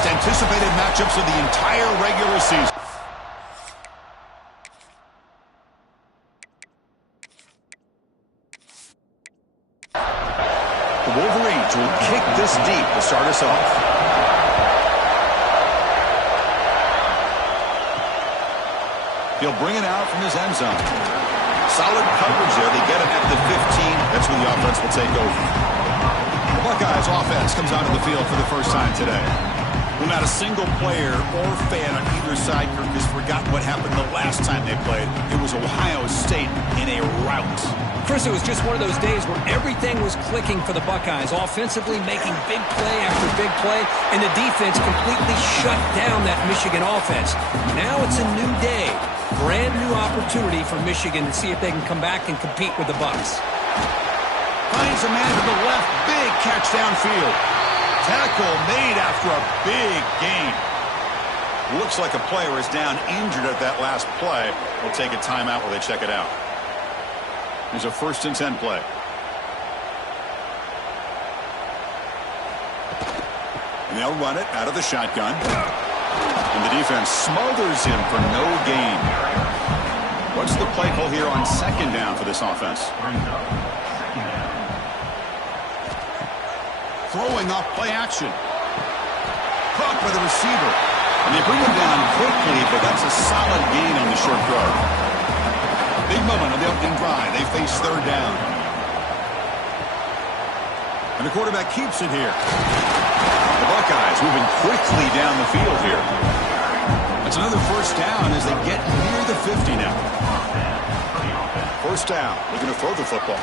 most anticipated matchups of the entire regular season. The Wolverines will kick this deep to start us off. He'll bring it out from his end zone. Solid coverage there. They get it at the 15. That's when the offense will take over. The Buckeyes offense comes onto the field for the first time today. Well, not a single player or fan on either side, Kirk, has forgotten what happened the last time they played. It was Ohio State in a rout. Chris, it was just one of those days where everything was clicking for the Buckeyes, offensively making big play after big play, and the defense completely shut down that Michigan offense. Now it's a new day, brand new opportunity for Michigan to see if they can come back and compete with the Bucs. Finds a man to the left, big catch downfield. Tackle made after a big gain. Looks like a player is down injured at that last play. We'll take a timeout while they check it out. Here's a 1st and 10 play. And they'll run it out of the shotgun. And the defense smothers him for no gain. What's the play call here on 2nd down for this offense? Throwing off play action. Caught by the receiver. And they bring him down quickly, but that's a solid gain on the short throw. Big moment on the opening drive. They face 3rd down. And the quarterback keeps it here. The Buckeyes moving quickly down the field here. That's another 1st down as they get near the 50 now. 1st down. Looking to throw the football.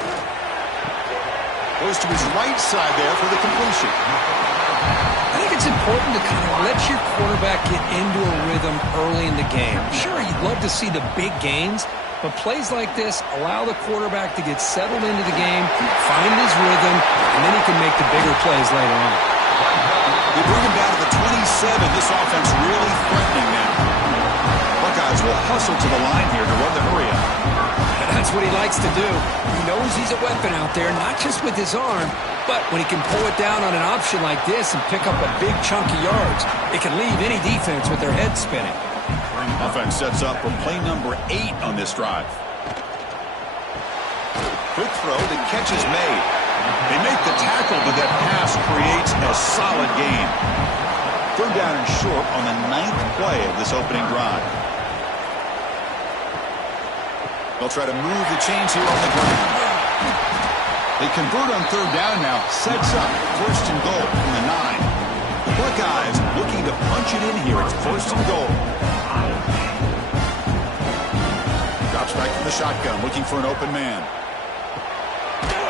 Goes to his right side there for the completion. I think it's important to kind of let your quarterback get into a rhythm early in the game. Sure, you'd love to see the big gains, but plays like this allow the quarterback to get settled into the game, find his rhythm, and then he can make the bigger plays later on. They bring him down to the 27. This offense really threatening now. Buckeyes will hustle to the line here to run the hurry up. That's what he likes to do. He knows he's a weapon out there, not just with his arm, but when he can pull it down on an option like this and pick up a big chunk of yards, it can leave any defense with their head spinning. Offense sets up for play number 8 on this drive. Quick throw, the catch is made. They make the tackle, but that pass creates a solid gain. 3rd down and short on the 9th play of this opening drive. They'll try to move the chains here on the ground. They convert on 3rd down now. Sets up 1st and goal from the 9. The Buckeyes looking to punch it in here. It's 1st and goal. Drops back from the shotgun, looking for an open man.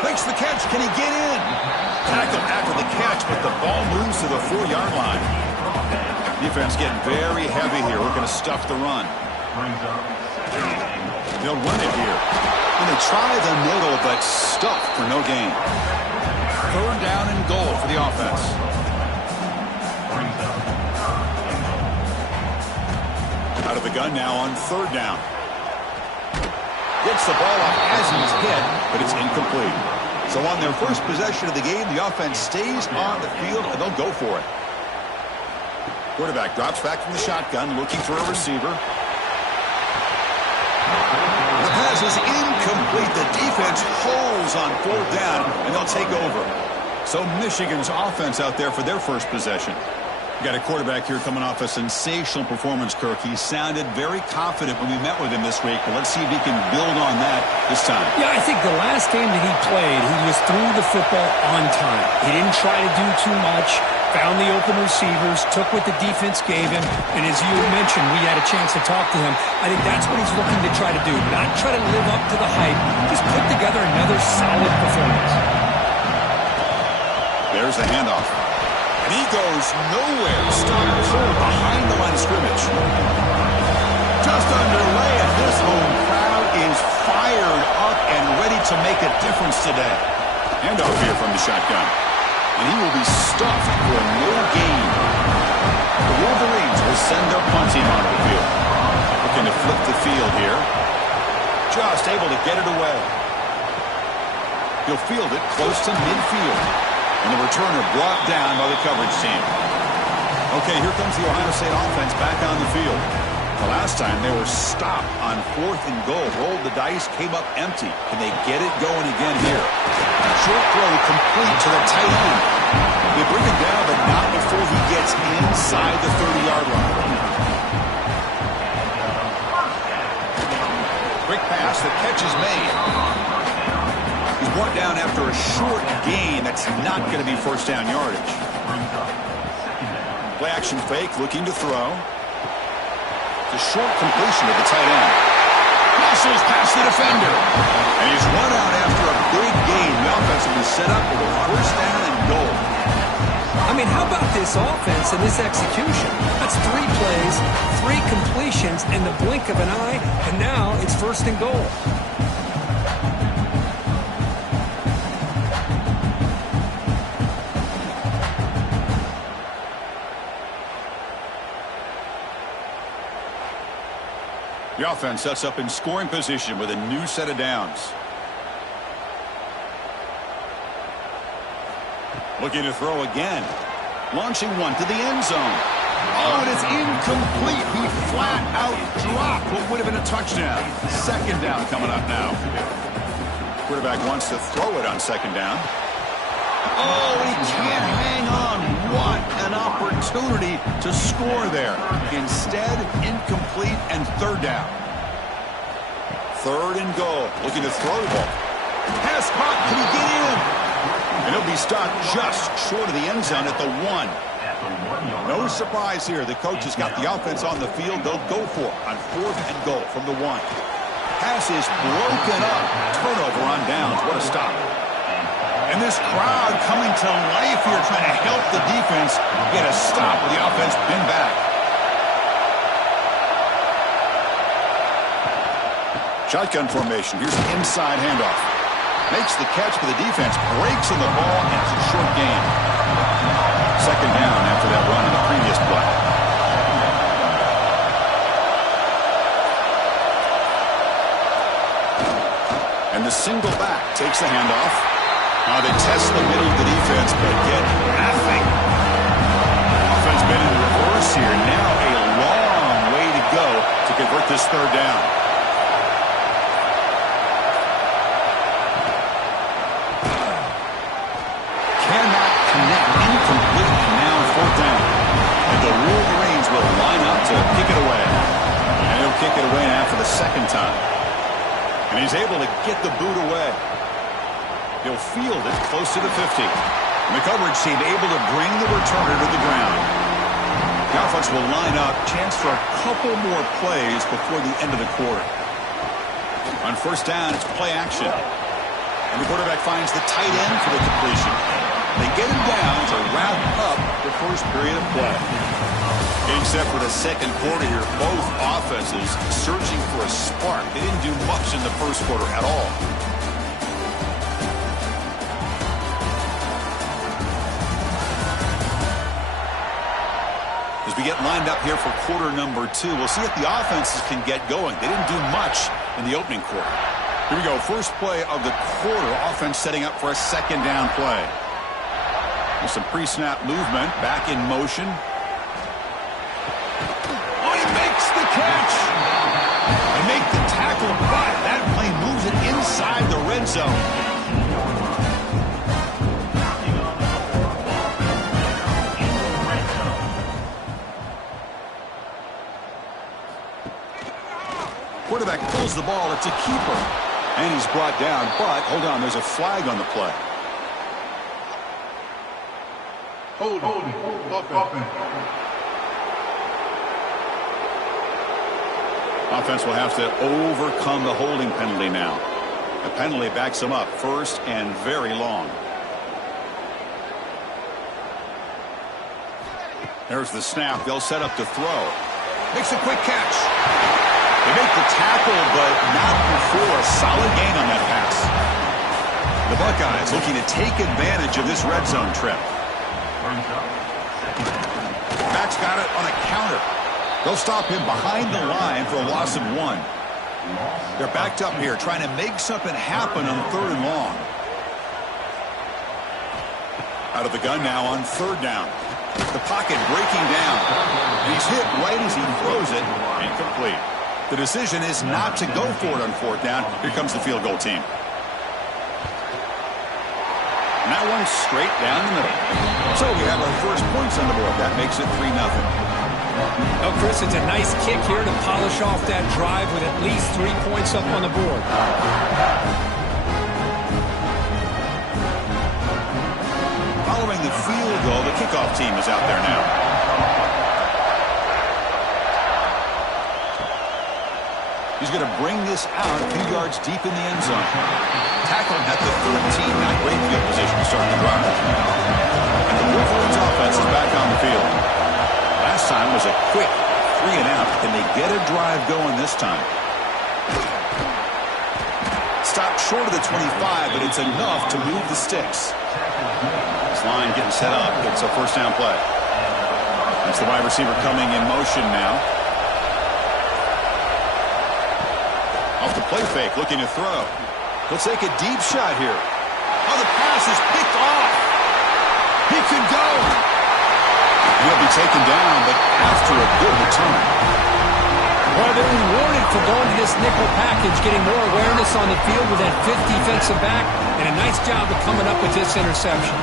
Makes the catch. Can he get in? Tackle after the catch, but the ball moves to the 4-yard line. Defense getting very heavy here, looking to stuff the run. They'll run it here. And they try the middle, but stuffed for no gain. 3rd down and goal for the offense. Out of the gun now on 3rd down. Gets the ball up as he's hit, but it's incomplete. So on their first possession of the game, the offense stays on the field, and they'll go for it. Quarterback drops back from the shotgun, looking for a receiver. The pass is incomplete. The defense holds on 4th down, and they'll take over. So Michigan's offense out there for their first possession. You got a quarterback here coming off a sensational performance, Kirk. He sounded very confident when we met with him this week, but let's see if he can build on that this time. Yeah, I think the last game that he played, he was through the football on time. He didn't try to do too much, found the open receivers, took what the defense gave him, and as you mentioned, we had a chance to talk to him. I think that's what he's looking to try to do, not try to live up to the hype, just put together another solid performance. There's the handoff. And he goes nowhere. Stopped cold behind the line of scrimmage. Just underway, and this home crowd is fired up and ready to make a difference today. Handoff here from the shotgun. And he will be stuffed for no gain. The Wolverines will send their punt team onto the field. Looking to flip the field here. Just able to get it away. He'll field it close to midfield. And the returner brought down by the coverage team. Okay, here comes the Ohio State offense back on the field. The last time they were stopped on 4th and goal. Rolled the dice, came up empty. Can they get it going again here? Short throw complete to the tight end. They bring him down, but not before he gets inside the 30-yard line. Quick pass, the catch is made. He's brought down after a short gain. That's not going to be first down yardage. Play action fake, looking to throw. It's a short completion to the tight end. Muscles past the defender. And he's run out after a big gain. The offense will be set up with a first down and goal. I mean, how about this offense and this execution? That's 3 plays, 3 completions in the blink of an eye, and now it's first and goal. The offense sets up in scoring position with a new set of downs. Looking to throw again. Launching one to the end zone. Oh, and it's incomplete. He flat out dropped what would have been a touchdown. Second down coming up now. Quarterback wants to throw it on second down. Oh, he can't hang on. What an opportunity to score there. Instead, incomplete and third down. Third and goal. Looking to throw the ball. Pass caught. Can he get in? And he'll be stopped just short of the end zone at the 1. No surprise here. The coach has got the offense on the field. They'll go for it on 4th and goal from the 1. Pass is broken up. Turnover on downs. What a stop. And this crowd coming to life here, trying to help the defense get a stop with the offense pinned back. Shotgun formation. Here's an inside handoff. Makes the catch, but the defense breaks on the ball, and it's a short gain. Second down after that run in the previous play. And the single back takes the handoff. Now they test the middle of the defense, but get nothing. Offense been in reverse here. Now a long way to go to convert this third down. Cannot connect. Incomplete. And now 4th down. And the Wolverines will line up to kick it away. And he'll kick it away now for the second time. And he's able to get the boot away. He'll field it close to the 50. And the coverage team able to bring the returner to the ground. The offense will line up. Chance for a couple more plays before the end of the quarter. On first down, it's play action. And the quarterback finds the tight end for the completion. They get him down to wrap up the first period of play. Getting set for the second quarter here. Both offenses searching for a spark. They didn't do much in the first quarter at all. As we get lined up here for quarter number 2, we'll see if the offenses can get going. They didn't do much in the opening quarter. Here we go. First play of the quarter. Offense setting up for a second down play. With some pre-snap movement. Back in motion. Oh, he makes the catch. They make the tackle, but that play moves it inside the red zone. Quarterback pulls the ball. It's a keeper. And he's brought down, but hold on, there's a flag on the play. Hold up. Offense will have to overcome the holding penalty now. The penalty backs them up first and very long. There's the snap. They'll set up to throw. Makes a quick catch. They make the tackle, but not before a solid gain on that pass. The Buckeyes looking to take advantage of this red zone trip. Max got it on a counter. They'll stop him behind the line for a loss of 1. They're backed up here, trying to make something happen on third and long. Out of the gun now on third down. The pocket breaking down. And he's hit right as he throws it. Incomplete. The decision is not to go for it on fourth down. Here comes the field goal team. And that one's straight down the middle. So we have our first points on the board. That makes it 3-0. Oh, Chris, it's a nice kick here to polish off that drive with at least 3 points up on the board. Following the field goal, the kickoff team is out there now. He's going to bring this out a few yards deep in the end zone. Tackled at the 13. Not great field position to start the drive. And the Wolverines offense is back on the field. Last time was a quick 3-and-out. Can they get a drive going this time? Stopped short of the 25, but it's enough to move the sticks. This line getting set up. It's a first down play. That's the wide receiver coming in motion now. Off the play fake, looking to throw. He'll take a deep shot here. Oh, the pass is picked off. He could go. He'll be taken down, but after a good return. Well, they're rewarded for going to this nickel package, getting more awareness on the field with that fifth defensive back, and a nice job of coming up with this interception.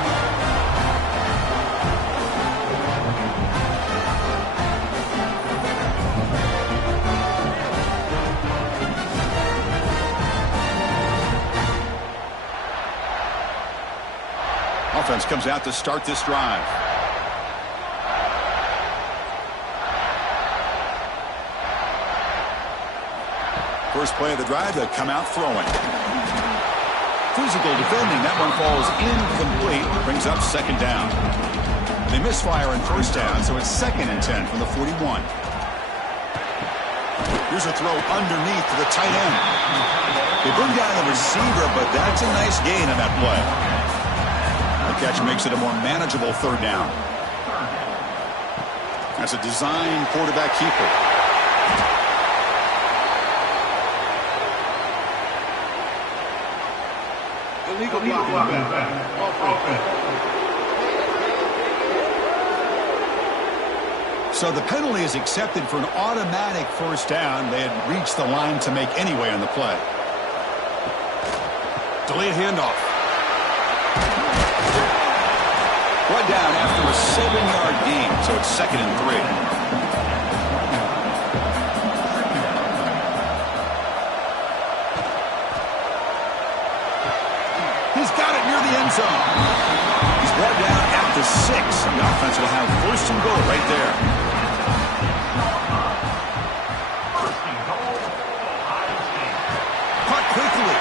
Offense comes out to start this drive. First play of the drive, they come out throwing. Physical defending. That one falls incomplete. Brings up second down. They misfire in first down, so it's 2nd and 10 from the 41. Here's a throw underneath to the tight end. They bring down the receiver, but that's a nice gain on that play. The catch makes it a more manageable third down. That's a design quarterback keeper. Illegal block. So the penalty is accepted for an automatic first down. They had reached the line to make anyway on the play. Delayed handoff. Brought down after a 7-yard gain, so it's 2nd and 3. He's got it near the end zone. He's brought down at the 6. The offense will have first and goal right there. Caught quickly.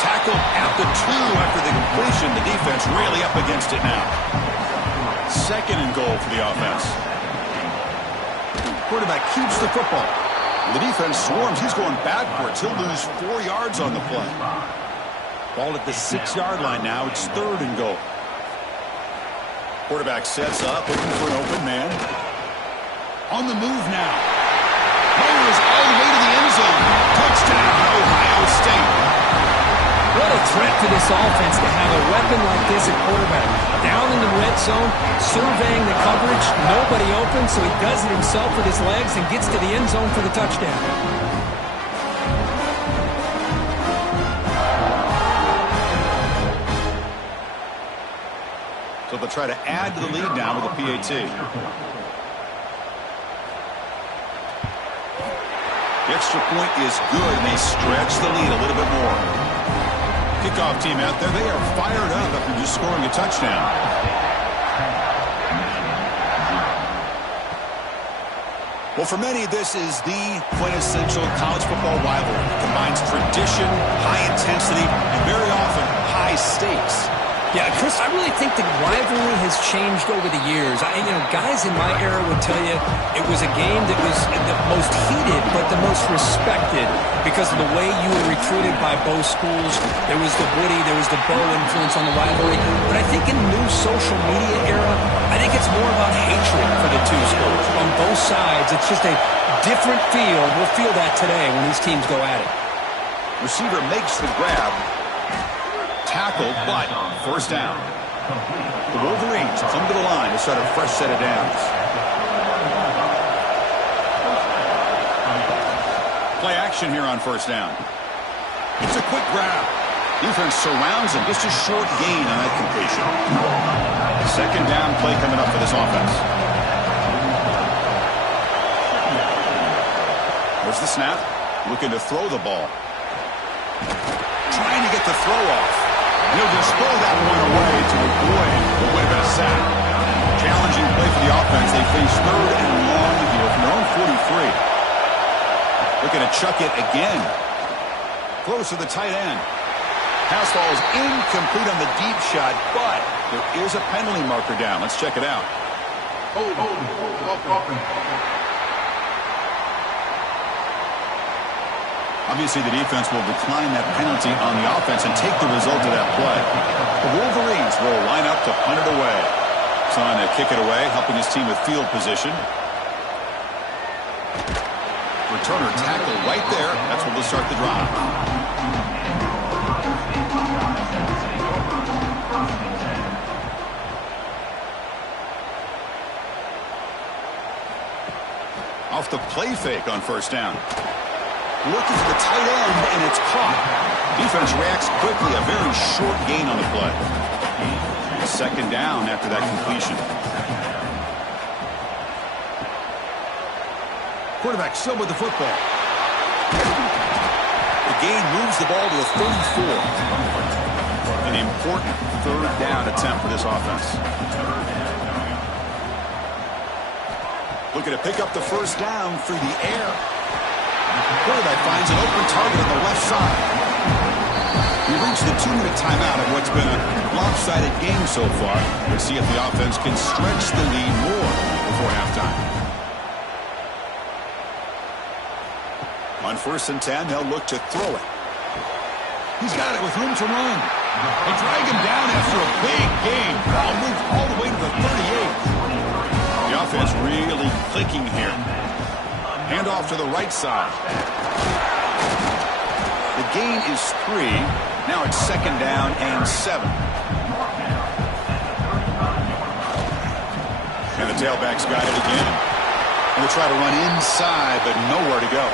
Tackled at the 2 after the completion. The defense really up against it now. 2nd and goal for the offense. Quarterback keeps the football. The defense swarms. He's going backwards. He'll lose 4 yards on the play. Ball at the 6-yard line now. It's 3rd and goal. Quarterback sets up, looking for an open man. On the move now. Fires all the way to the end zone. Touchdown, Ohio State. What a threat to this offense to have a weapon like this at quarterback. Down in the red zone, surveying the coverage, nobody open, so he does it himself with his legs and gets to the end zone for the touchdown. So they'll try to add to the lead now with a PAT. The extra point is good, and they stretch the lead a little bit more. Kickoff team out there, they are fired up after just scoring a touchdown. Well, for many, this is the quintessential college football rivalry. It combines tradition, high intensity, and very often high stakes. Yeah, Chris, I really think the rivalry has changed over the years. Guys in my era would tell you it was a game that was the most heated but the most respected because of the way you were recruited by both schools. There was the Woody, there was the Bo influence on the rivalry. But I think in the new social media era, I think it's more about hatred for the two schools. On both sides, it's just a different feel. We'll feel that today when these teams go at it. Receiver makes the grab. Tackled, but first down. The Wolverines come to the line to start a fresh set of downs. Play action here on first down. It's a quick grab. Defense surrounds him. Just a short gain on that completion. Second down play coming up for this offense. There's the snap. Looking to throw the ball. Trying to get the throw off. He'll just throw that one away to avoid what would have been a sack. Challenging play for the offense. They face third and long here from their own 43. Looking to chuck it again. Close to the tight end. Pass ball is incomplete on the deep shot, but there is a penalty marker down. Let's check it out. Obviously, the defense will decline that penalty on the offense and take the result of that play. The Wolverines will line up to punt it away. Trying to kick it away, helping his team with field position. Returner tackle right there. That's what will start the drive. Off the play fake on first down. Looking for the tight end, and it's caught. Defense reacts quickly. A very short gain on the play. Second down after that completion. Quarterback still with the football. The gain moves the ball to the 34. An important third down attempt for this offense. Looking to pick up the first down through the air. Quarterback finds an open target on the left side. We reached the 2-minute timeout of what's been a lopsided game so far. Let's see if the offense can stretch the lead more before halftime. On 1st and 10, they'll look to throw it. He's got it with room to run. They drag him down after a big gain. Ball moved all the way to the 38. The offense really clicking here. Hand off to the right side. The gain is 3. Now it's second down and 7. And the tailback's got it again. And they try to run inside, but nowhere to go.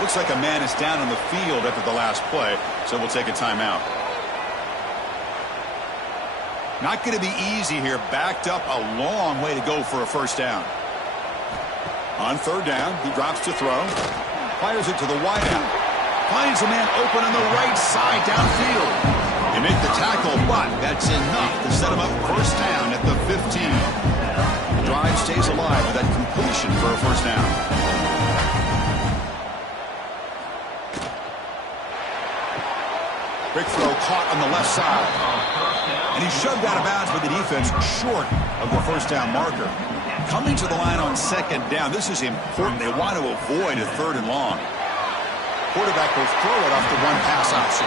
Looks like a man is down on the field after the last play, so we'll take a timeout. Not going to be easy here. Backed up a long way to go for a first down. On third down, he drops to throw. Fires it to the wideout. Finds a man open on the right side downfield. They make the tackle, but that's enough to set him up first down at the 15. The drive stays alive with that completion for a first down. Quick throw caught on the left side. And he shoved out of bounds with the defense short of the first down marker. Coming to the line on second down. This is important. They want to avoid a third and long. Quarterback will throw it off the one pass option.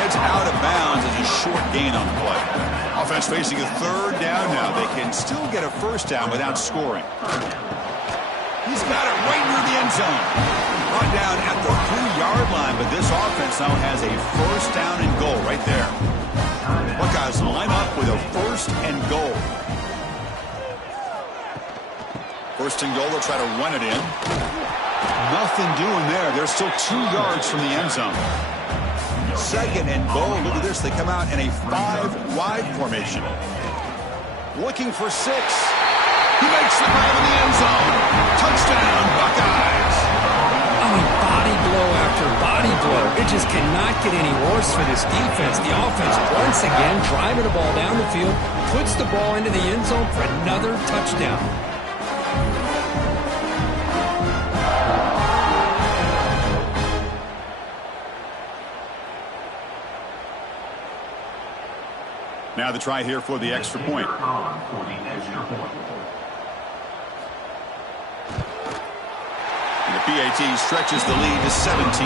Heads out of bounds as a short gain on the play. Offense facing a third down now. They can still get a first down without scoring. He's got it right near the end zone. Brought down at the 3-yard line, but this offense now has a first down and goal right there. Buckeyes line up with a first and goal. First and goal, they'll try to run it in. Nothing doing there. They're still 2 yards from the end zone. Second and goal. Look at this. They come out in a 5-wide formation. Looking for 6. He makes the grab in the end zone. Touchdown, Buckeyes. I mean, body blow after body blow. It just cannot get any worse for this defense. The offense, once again, driving the ball down the field, puts the ball into the end zone for another touchdown. Now the try here for the extra point. And the PAT stretches the lead to 17-0.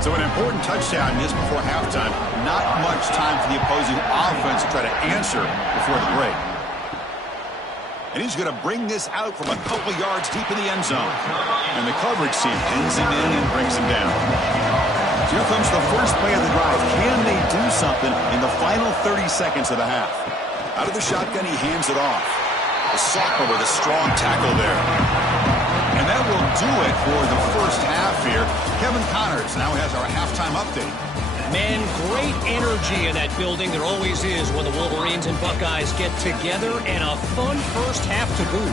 So an important touchdown in this before halftime. Not much time for the opposing offense to try to answer before the break. And he's going to bring this out from a couple yards deep in the end zone. And the coverage team pins him in and brings him down. So here comes the first play of the drive. Can they do something in the final 30 seconds of the half? Out of the shotgun, he hands it off. Osaka with a strong tackle there. And that will do it for the first half here. Kevin Connors now has our halftime update. Man, great energy in that building. There always is when the Wolverines and Buckeyes get together, and a fun first half to boot.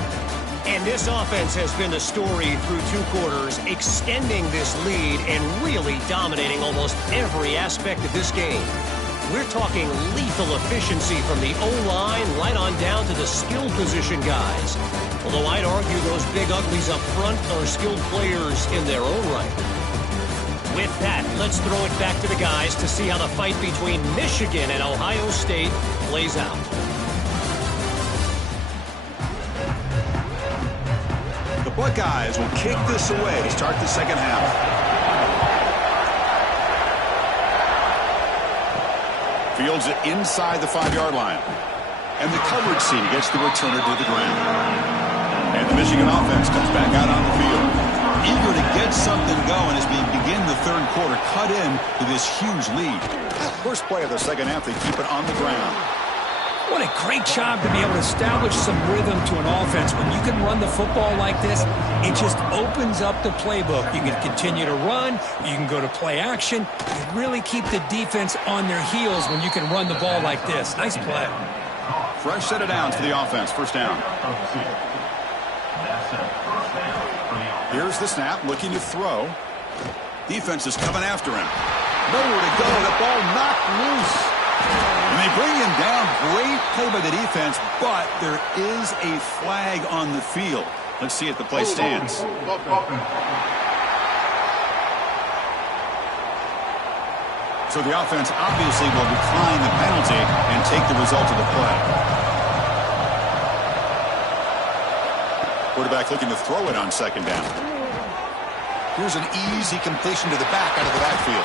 And this offense has been the story through 2 quarters, extending this lead and really dominating almost every aspect of this game. We're talking lethal efficiency from the O-line right on down to the skill position guys. Although I'd argue those big uglies up front are skilled players in their own right. With that, let's throw it back to the guys to see how the fight between Michigan and Ohio State plays out. The Buckeyes will kick this away to start the second half. Fields it inside the 5-yard line. And the coverage team gets the returner to the ground. And the Michigan offense comes back out on the field. Eager to get something going as we begin the third quarter, cut in to this huge lead. First play of the second half, they keep it on the ground. What a great job to be able to establish some rhythm to an offense. When you can run the football like this, it just opens up the playbook. You can continue to run. You can go to play action. You really keep the defense on their heels when you can run the ball like this. Nice play. Fresh set of downs for the offense. First down. Here's the snap, looking to throw. Defense is coming after him. Nowhere to go. The ball knocked loose. And they bring him down. Great play by the defense, but there is a flag on the field. Let's see if the play stands. So the offense obviously will decline the penalty and take the result of the play. Quarterback looking to throw it on second down. Here's an easy completion to the back out of the backfield.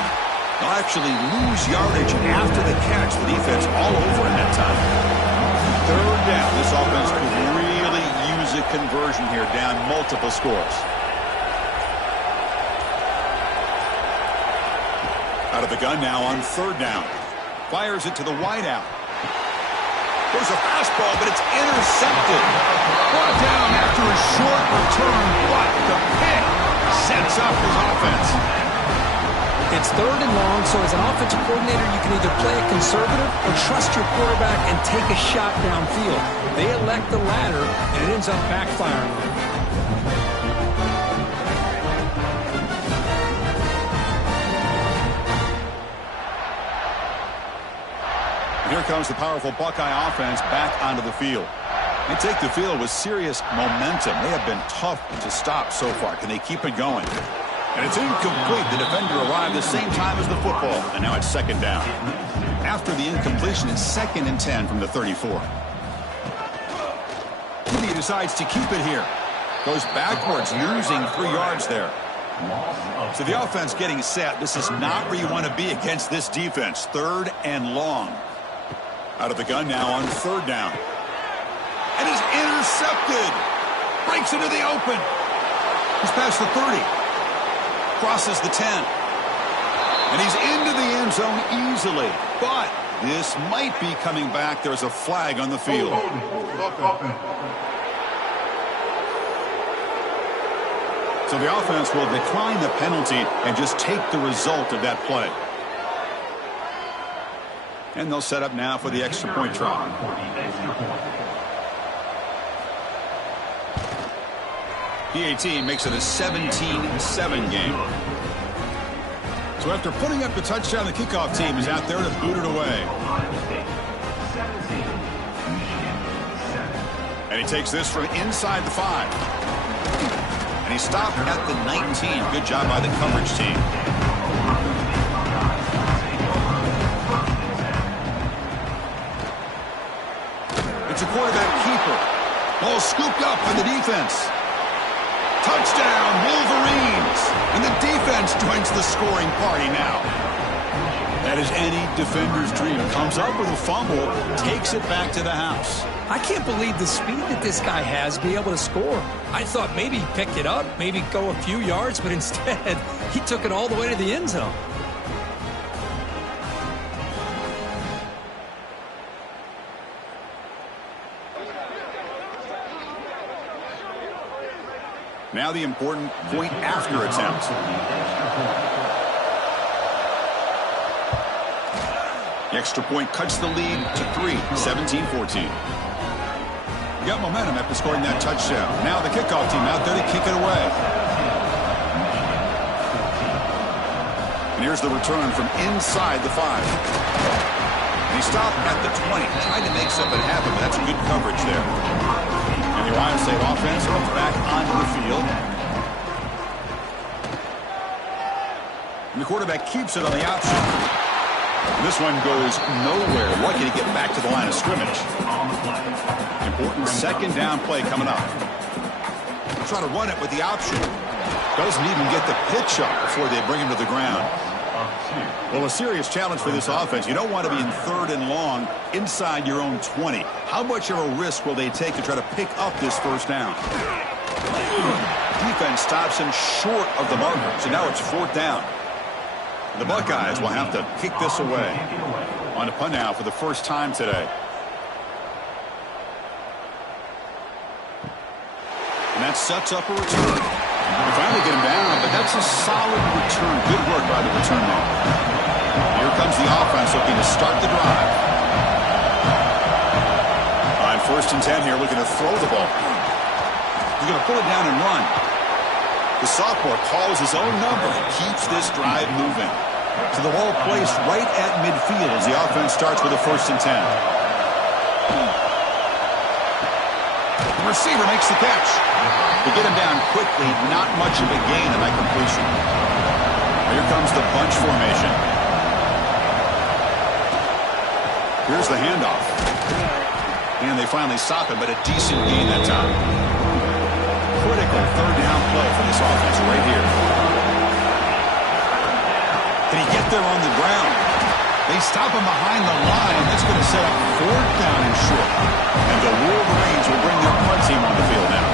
They'll actually lose yardage after the catch. The defense all over in that time. Third down. This offense could really use a conversion here, down multiple scores. Out of the gun now on third down. Fires it to the wideout. There's a fastball, but it's intercepted. Brought down after a short return, but the pick sets up his offense. It's third and long, so as an offensive coordinator, you can either play it conservative or trust your quarterback and take a shot downfield. They elect the latter, and it ends up backfiring. Here comes the powerful Buckeye offense back onto the field. They take the field with serious momentum. They have been tough to stop so far. Can they keep it going? And it's incomplete. The defender arrived the same time as the football, and now it's second down. After the incompletion, it's 2nd and 10 from the 34. He decides to keep it here. Goes backwards, losing 3 yards there. So the offense getting set. This is not where you want to be against this defense. 3rd and long. Out of the gun now on third down. And is intercepted. Breaks into the open. He's past the 30. Crosses the 10. And he's into the end zone easily. But this might be coming back. There's a flag on the field. So the offense will decline the penalty and just take the result of that play. And they'll set up now for the extra point try. PAT makes it a 17-7 game. So after putting up the touchdown, the kickoff team is out there to boot it away. And he takes this from inside the 5. And he stopped at the 19. Good job by the coverage team. It's a quarterback keeper. Ball scooped up by the defense. Touchdown, Wolverines. And the defense joins the scoring party now. That is any defender's dream. Comes up with a fumble, takes it back to the house. I can't believe the speed that this guy has to be able to score. I thought maybe he'd pick it up, maybe go a few yards, but instead he took it all the way to the end zone. Now the important point after attempt. The extra point cuts the lead to 3, 17-14. You got momentum after scoring that touchdown. Now the kickoff team out there to kick it away. And here's the return from inside the 5. And he stopped at the 20, trying to make something happen, but that's good coverage there. And the Ohio State offense comes back onto the field. And the quarterback keeps it on the option. And this one goes nowhere. Lucky to get back to the line of scrimmage. Important second down play coming up. They'll try to run it with the option. Doesn't even get the pitch up before they bring him to the ground. Well, a serious challenge for this offense. You don't want to be in 3rd and long inside your own 20. How much of a risk will they take to try to pick up this first down? Defense stops him short of the marker, so now it's 4th down. The Buckeyes will have to kick this away. On a punt now for the first time today. And that sets up a return. They finally get him down, but that's a solid return. Good work by the return man. Here comes the offense looking to start the drive. On 1st and 10 here, looking to throw the ball. He's going to put it down and run. The sophomore calls his own number and keeps this drive moving. So the ball placed right at midfield as the offense starts with a 1st and 10. The receiver makes the catch. To get him down quickly, not much of a gain on that completion. Here comes the bunch formation. Here's the handoff. And they finally stop it, but a decent gain that time. Critical 3rd down play for this offense right here. Can he get there on the ground? They stop him behind the line. That's going to set up 4th down and short. And the Wolverines will bring their punt team on the field now.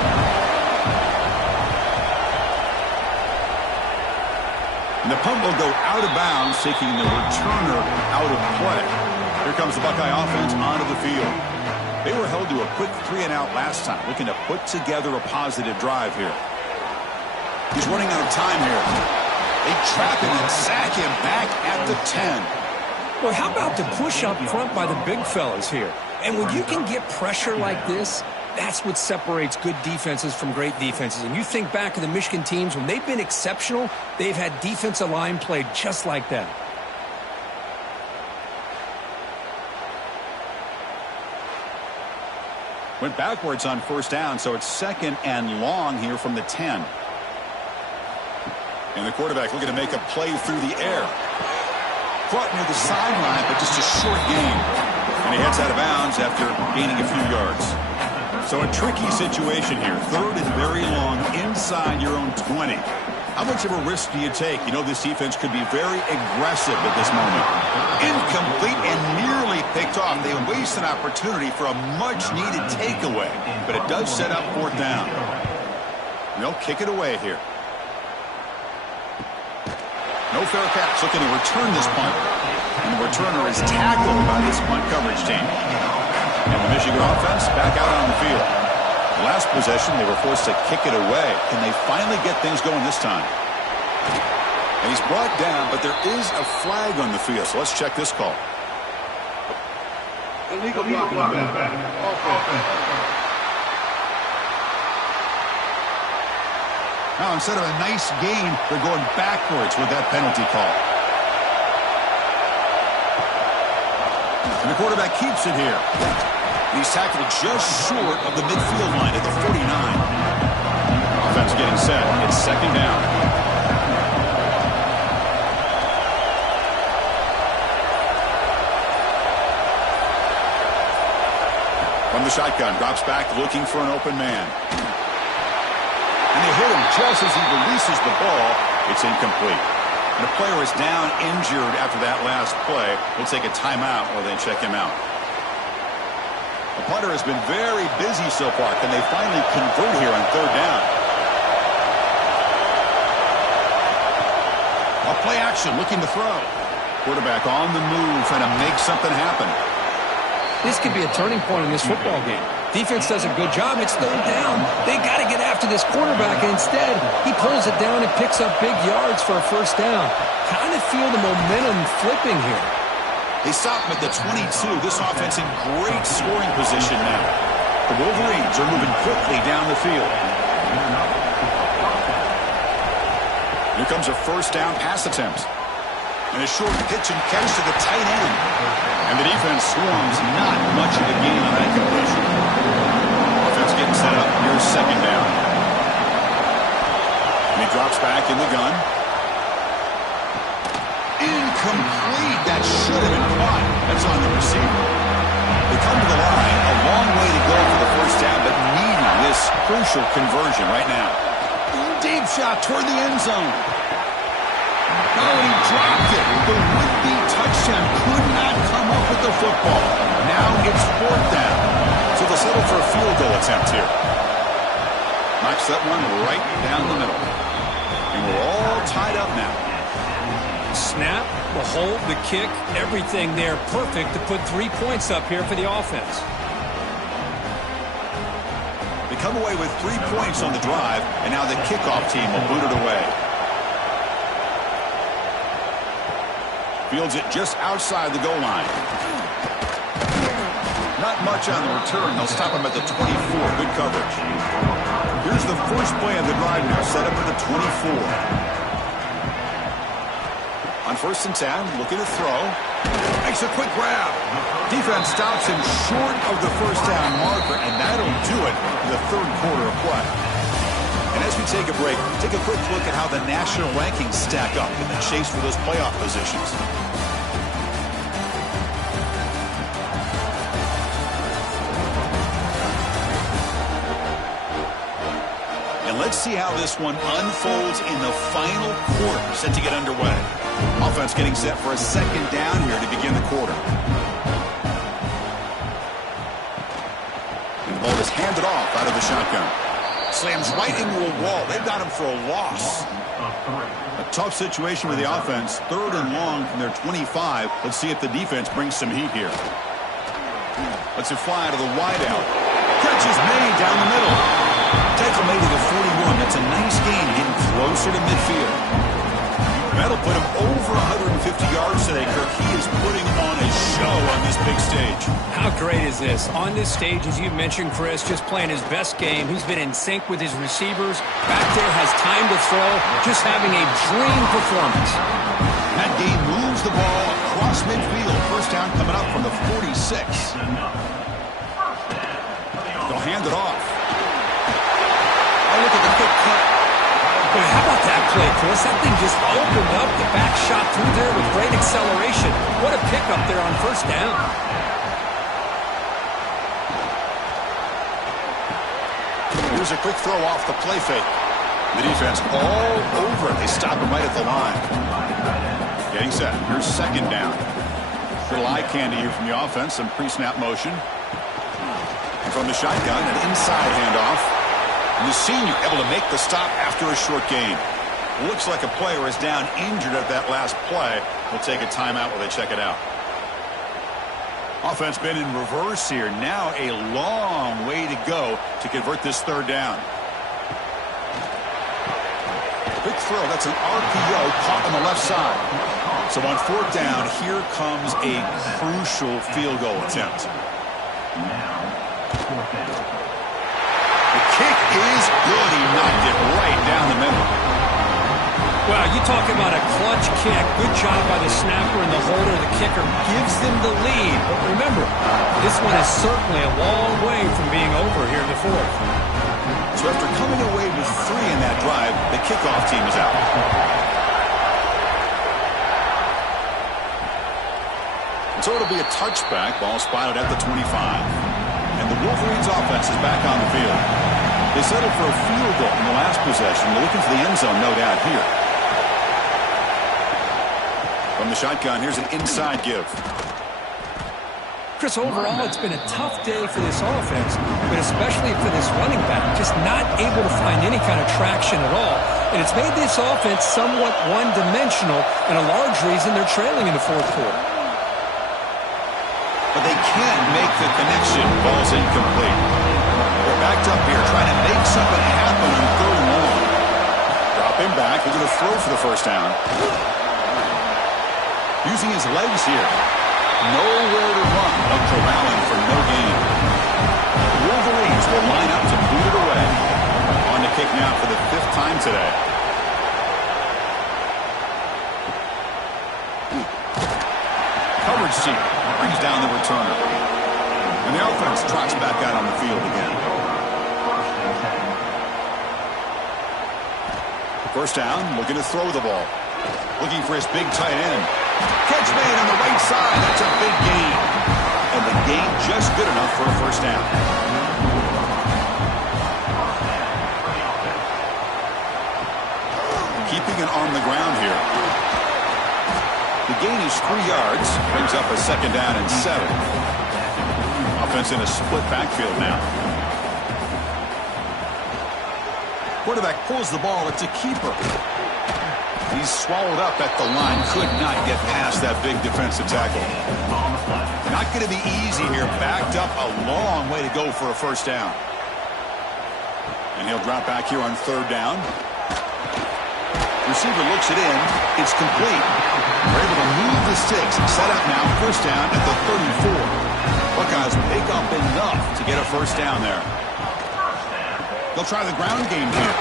And the punt will go out of bounds, taking the returner out of play. Here comes the Buckeye offense onto the field. They were held to a quick 3-and-out last time, looking to put together a positive drive here. He's running out of time here. They trap him and sack him back at the 10. Well, how about the push up front by the big fellas here? And when you can get pressure like this, that's what separates good defenses from great defenses. And you think back to the Michigan teams, when they've been exceptional, they've had defensive line play just like that. Went backwards on 1st down, so it's 2nd and long here from the 10. And the quarterback looking to make a play through the air. Caught near the sideline, but just a short gain. And he heads out of bounds after gaining a few yards. So a tricky situation here. 3rd and very long inside your own 20. How much of a risk do you take? You know this defense could be very aggressive at this moment. Incomplete and nearly picked off. They waste an opportunity for a much-needed takeaway. But it does set up 4th down. And they'll kick it away here. No fair catch. Looking to return this punt. And the returner is tackled by this punt coverage team. And the Michigan offense back out on the field. Last possession, they were forced to kick it away. Can they finally get things going this time? And he's brought down, but there is a flag on the field. So let's check this call. Illegal blocking back. Now, instead of a nice gain, they're going backwards with that penalty call. And the quarterback keeps it here. He's tackled just short of the midfield line at the 49. Offense getting set. It's 2nd down. From the shotgun, drops back looking for an open man. And they hit him just as he releases the ball. It's incomplete. And the player is down injured after that last play. We'll take a timeout while they check him out. The punter has been very busy so far. Can they finally convert here on 3rd down? A play action, looking to throw. Quarterback on the move, trying to make something happen. This could be a turning point in this football game. Defense does a good job. It's third down. They got to get after this quarterback, and instead, he pulls it down and picks up big yards for a first down. Kind of feel the momentum flipping here. They stop him at the 22. This offense in great scoring position now. The Wolverines are moving quickly down the field. Here comes a first down pass attempt. And a short pitch and catch to the tight end. And the defense swarms not much of a gain on that completion. Offense getting set up. Here's second down. And he drops back in the gun. Incomplete. That should have been caught. That's on the receiver. They come to the line. A long way to go for the first down, but needing this crucial conversion right now. Deep shot toward the end zone. Oh, he dropped it. The would-be touchdown could not come up with the football. Now it's fourth down. So they'll settle for a field goal attempt here. Knocks that one right down the middle. And we're all tied up now. Snap, the hold, the kick, everything there perfect to put 3 points up here for the offense. They come away with 3 points on the drive, and now the kickoff team will boot it away. Fields it just outside the goal line. Not much on the return. They'll stop him at the 24. Good coverage. Here's the first play of the drive now, set up at the 24. On 1st and 10, looking to throw. Makes a quick grab. Defense stops him short of the first down marker, and that'll do it in the third quarter of play. And as we take a break, take a quick look at how the national rankings stack up in the chase for those playoff positions. And let's see how this one unfolds in the final quarter, set to get underway. Offense getting set for a second down here to begin the quarter. And the ball is handed off out of the shotgun. Slams right into a wall. They've got him for a loss. A tough situation with the offense. 3rd and long from their 25. Let's see if the defense brings some heat here. Lets it fly to the wideout. Catch is made down the middle. Tackle made to the 41. That's a nice gain, getting closer to midfield. That'll put him over 150 yards today, Kirk. He is putting on a show on this big stage. How great is this? On this stage, as you mentioned, Chris, just playing his best game. He's been in sync with his receivers. Back there, has time to throw. Just having a dream performance. That game moves the ball across midfield. First down coming up from the 46. They'll hand it off. Oh, look at the quick cut. How about that play, Chris? That thing just opened up. The back shot through there with great acceleration. What a pickup there on first down. Here's a quick throw off the play fake. The defense all over it. They stop him right at the line. Getting set. Here's second down. Little eye candy here from the offense. Some pre-snap motion. And from the shotgun, an inside handoff. And the senior able to make the stop after a short gain. Looks like a player is down injured at that last play. We'll take a timeout while they check it out. Offense been in reverse here. Now a long way to go to convert this third down. Big throw. That's an RPO caught on the left side. So on fourth down, here comes a crucial field goal attempt. Kick is good. He knocked it right down the middle. Wow, you talk about a clutch kick. Good job by the snapper and the holder. The kicker gives them the lead. But remember, this one is certainly a long way from being over here in the fourth. So after coming away with 3 in that drive, the kickoff team is out. So it'll be a touchback. Ball spotted at the 25. And the Wolverines offense is back on the field. They settled for a field goal in the last possession. They're looking for the end zone, no doubt, here. From the shotgun, here's an inside give. Chris, overall, it's been a tough day for this offense, but especially for this running back, just not able to find any kind of traction at all. And it's made this offense somewhat one-dimensional, and a large reason they're trailing in the fourth quarter. but they can't make the connection. Ball's incomplete. They're backed up here trying to make something happen on 3rd and long. Drop him back. He's going to throw for the first down. Using his legs here. Nowhere to run. No corralling for no gain. The Wolverines will line up to boot it away. On to kick now for the 5th time today. Coverage team brings down the returner. And the offense trots back out on the field again. First down, looking to throw the ball. Looking for his big tight end. Catch made on the right side. That's a big gain. And the gain just good enough for a first down. Keeping it on the ground here. The gain is 3 yards. Brings up a 2nd down and 7. Offense in a split backfield now. Quarterback pulls the ball. It's a keeper. He's swallowed up at the line. Could not get past that big defensive tackle. Not going to be easy here. Backed up a long way to go for a first down. And he'll drop back here on 3rd down. Receiver looks it in. It's complete. They're able to move the sticks. Set up now. First down at the 34. Buckeyes pick up enough to get a first down there. They'll try the ground game here.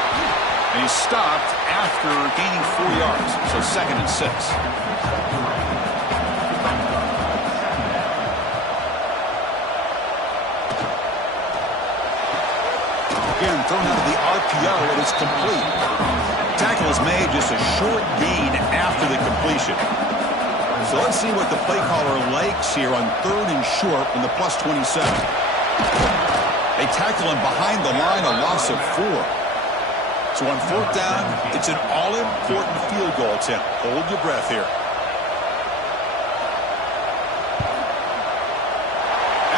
And he's stopped after gaining 4 yards. So 2nd and 6. Again, thrown out of the RPO. It is complete. Tackle is made, just a short gain after the completion. So let's see what the play caller likes here on 3rd and short from the +27. They tackle him behind the line, a loss of 4. So on 4th down, it's an all-important field goal attempt. Hold your breath here.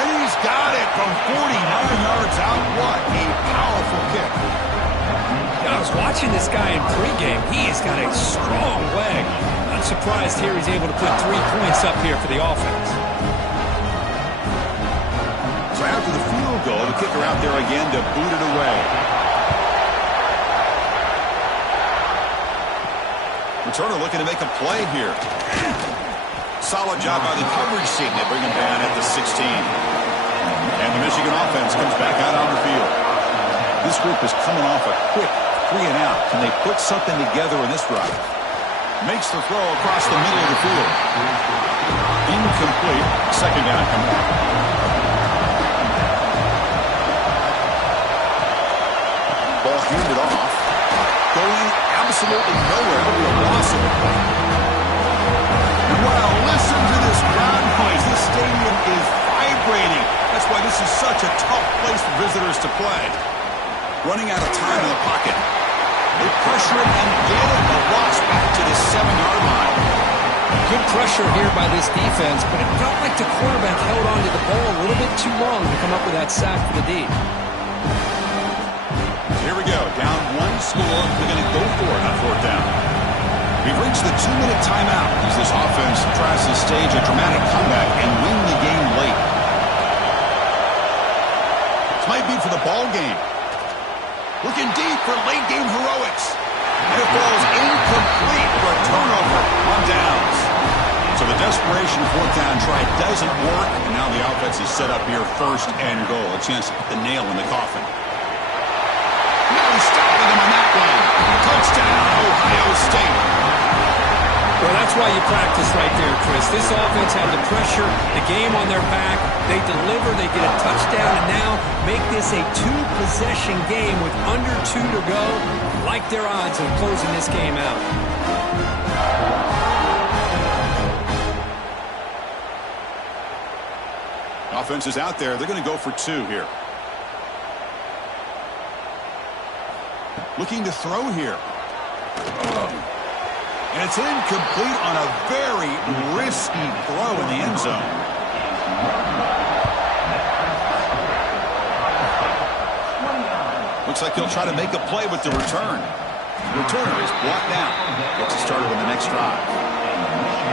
And he's got it from 49 yards out. What a powerful kick. I was watching this guy in pregame. He has got a strong leg. Not surprised here he's able to put 3 points up here for the offense. So after the field goal, the kicker out there again to boot it away. Returner looking to make a play here. Solid job by the coverage team. They bring him down at the 16. And the Michigan offense comes back out on the field. This group is coming off a quick 3 and out. Can they put something together in this drive? Makes the throw across the middle of the field. Incomplete. 2nd down coming up. Ball handed off. Going absolutely nowhere. It'll be a loss of a play. Well, listen to this crowd noise. This stadium is vibrating. That's why this is such a tough place for visitors to play. Running out of time in the pocket. They pressure it and get it. A loss back to the 7-yard line. Good pressure here by this defense, but it felt like the quarterback held on to the ball a little bit too long to come up with that sack for the D. Here we go. Down 1 score. They're going to go for it on 4th down. We've reached the 2-minute timeout as this offense tries to stage a dramatic comeback and win the game late. This might be for the ball game. Looking deep for late game heroics. And it falls incomplete for a turnover on downs. So the desperation 4th down try doesn't work. And now the offense is set up here 1st and goal. A chance to put the nail in the coffin. Now he's stopping him on that one. Touchdown, Ohio State. Well, that's why you practice right there, Chris. This offense had the pressure, the game on their back. They deliver, they get a touchdown, and now make this a 2-possession game with under 2 to go. Like their odds of closing this game out. Offense is out there. They're going to go for 2 here. Looking to throw here. And it's incomplete on a very risky throw in the end zone. Looks like he'll try to make a play with the return. The returner is blocked down. Gets it started on the next drive.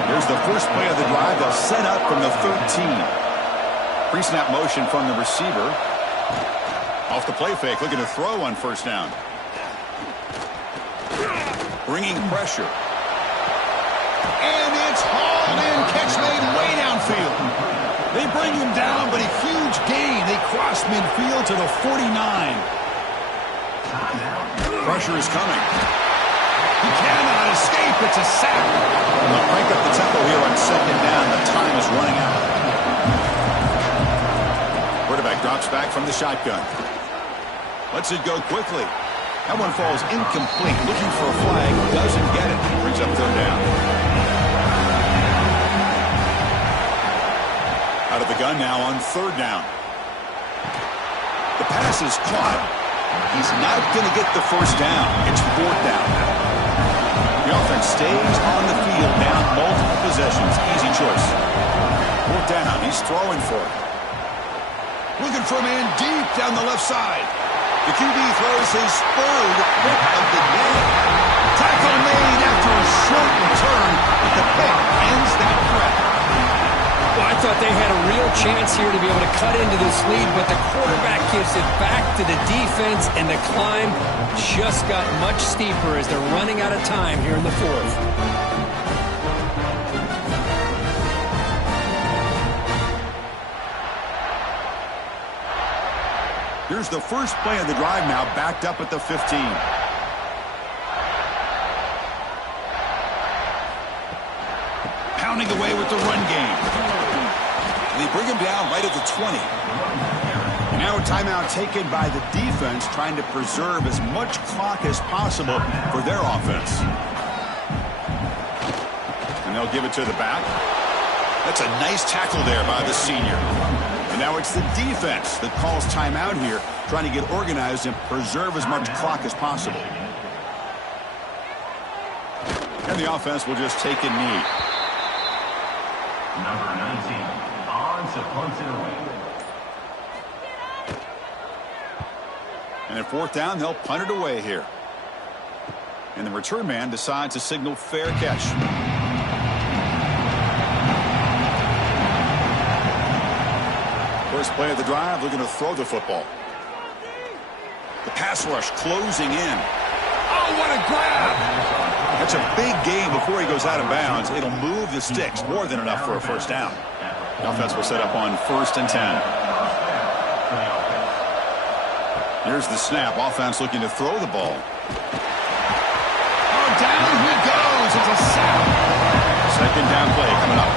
Here's the first play of the drive. They'll set up from the 13. Pre-snap motion from the receiver. Off the play fake, looking to throw on first down. Bringing pressure. And it's hauled in. Catch made way downfield. They bring him down, but a huge gain. They cross midfield to the 49. Pressure is coming. He cannot escape. It's a sack. They'll crank up the tempo here on second down. The time is running out. Quarterback drops back from the shotgun. Lets it go quickly. That one falls incomplete. Looking for a flag. Doesn't get it. Brings up third down. Out of the gun now on third down. The pass is caught. He's not going to get the first down. It's fourth down. The offense stays on the field, down multiple possessions. Easy choice. Fourth down. He's throwing for it. Looking for a man deep down the left side. The QB throws his third pick of the day. Tackle made after a short return, but the pick ends that threat. Well, I thought they had a real chance here to be able to cut into this lead, but the quarterback gives it back to the defense, and the climb just got much steeper as they're running out of time here in the fourth. Here's the first play of the drive now, backed up at the 15. Pounding away with the run game. And they bring him down right at the 20. And now a timeout taken by the defense, trying to preserve as much clock as possible for their offense. And they'll give it to the back. That's a nice tackle there by the senior. And now it's the defense that calls timeout here, trying to get organized and preserve as much clock as possible. And the offense will just take a knee. Number 19, on to punt it away. And at fourth down, they'll punt it away here. And the return man decides to signal fair catch. First play of the drive, looking to throw the football. The pass rush closing in. Oh, what a grab! That's a big gain before he goes out of bounds. It'll move the sticks, more than enough for a first down. The offense will set up on 1st and 10. Here's the snap. Offense looking to throw the ball. Oh, down he goes. It's a sack. Second down play coming up.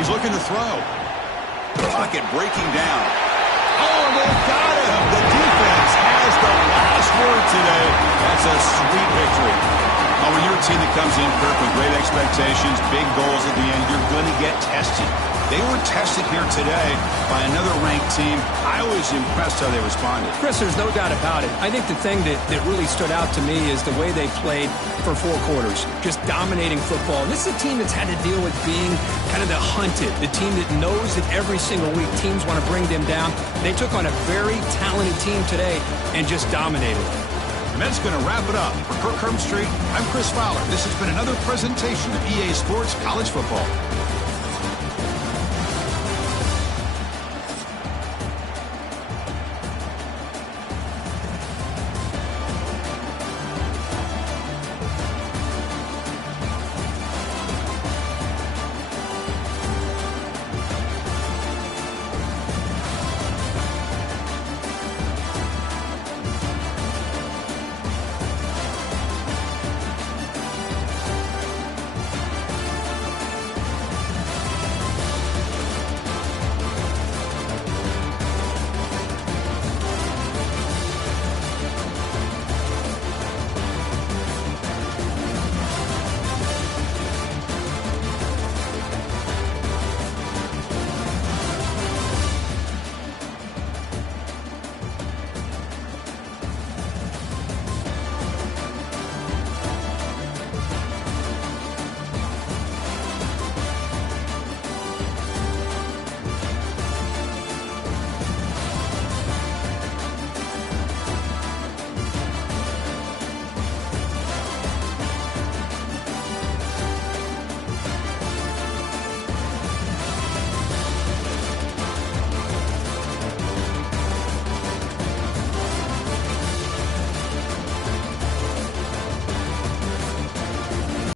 He's looking to throw. Pocket breaking down. Oh, they've got him. The defense has the last word today. That's a sweet victory. Oh, when you're a team that comes in, Kirk, with great expectations, big goals at the end, you're going to get tested. They were tested here today by another ranked team. I was impressed how they responded. Chris, there's no doubt about it. I think the thing that really stood out to me is the way they played for 4 quarters, just dominating football. And this is a team that's had to deal with being kind of the hunted, the team that knows that every single week teams want to bring them down. They took on a very talented team today and just dominated. And that's going to wrap it up. For Kirk Herbstreit, I'm Chris Fowler. This has been another presentation of EA Sports College Football.